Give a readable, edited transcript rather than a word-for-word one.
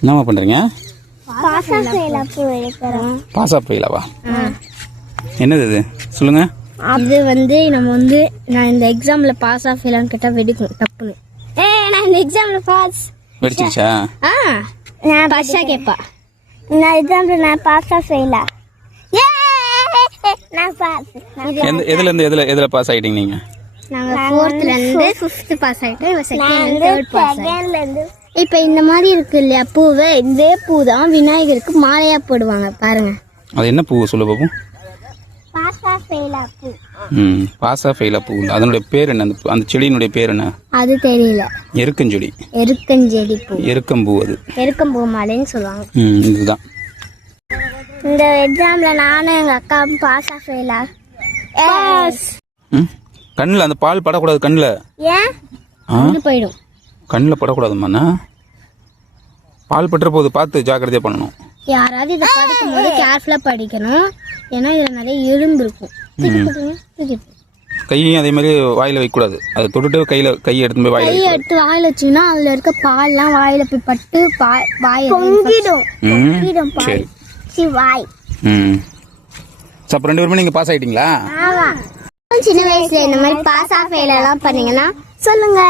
என்னம்மா பண்ணுறீங்க? பாசா ஃபெயிலாவா? என்னது இது சொல்லுங்க. இது நம்ம நான் இந்த எக்ஸாம்ல பாஸா ஃபெயிலான்னு கேட்டா வெடிக்கும் டப்புன்னு. நான் இந்த எக்ஸாம்ல பாஸ் வெடிச்சிருச்சா? நான் பாஸா கேப்பா. நான் எக்ஸாம்ல நான் பாஸா ஃபெயிலா? நான் பாஸ். எதுல பாஸ் ஆயிட்டீங்க நீங்க? நாங்க 4th ல இருந்து 5th பாஸ் ஆயிட்டோம். இவ செகண்ட் தேர்ட் பாஸ் ஆயிட்டோம். இப்போ இந்த மாதிரி இருக்கு இல்லையா பூவே, இதே பூ தான் விநாயகருக்கு மாலையா போடுவாங்க பாருங்க. அது என்ன பூ சொல்லு பாப்போம். பாஸா ஃபெயிலா பூ. பாஸா ஃபெயிலா பூ. அதனுடைய பேர் என்ன? அந்த செடியினுடைய பேர் என்ன? அது தெரியல. எருக்கஞ்செடி. எருக்கஞ்செடி பூ. எருக்கம்பூ. அது எருக்கம்பூ மாலைன்னு சொல்லுவாங்க. இதுதான். இந்த எக்ஸாம்ல நானும் எங்க அக்காவும் பாஸா ஃபெயிலா? எஸ். கண்ணில் அந்த பால் படக்கூடாது. கண்ணில் ஏன் போயிடும்? கண்ணில் படக்கூடாதுமாண்ணா. பால் பட்டுற போது பார்த்து ஜாக்கிரதையாக பண்ணணும். யாராவது இதை படிக்கும் போது கேர்ஃபுல்லாக படிக்கணும். ஏன்னா இதில் நிறைய எறும்பு இருக்கும். கையையும் அதே மாதிரி வாயில் வைக்கக்கூடாது. அதை தொட்டுட்டு கையை எடுத்து போய் வாயில் வச்சிங்கன்னா அதில் இருக்க பால்லாம் வாயில் போய் பட்டு வாய் பொங்கிடும். சரி வாய். அப்போ 2 பேருமே நீங்கள் பாஸ் ஆகிட்டீங்களா? சின்ன வயசுல இந்த மாதிரி பாஸ் ஆஃப் ஃபெயில் எல்லாம் பண்ணீங்கன்னா சொல்லுங்க.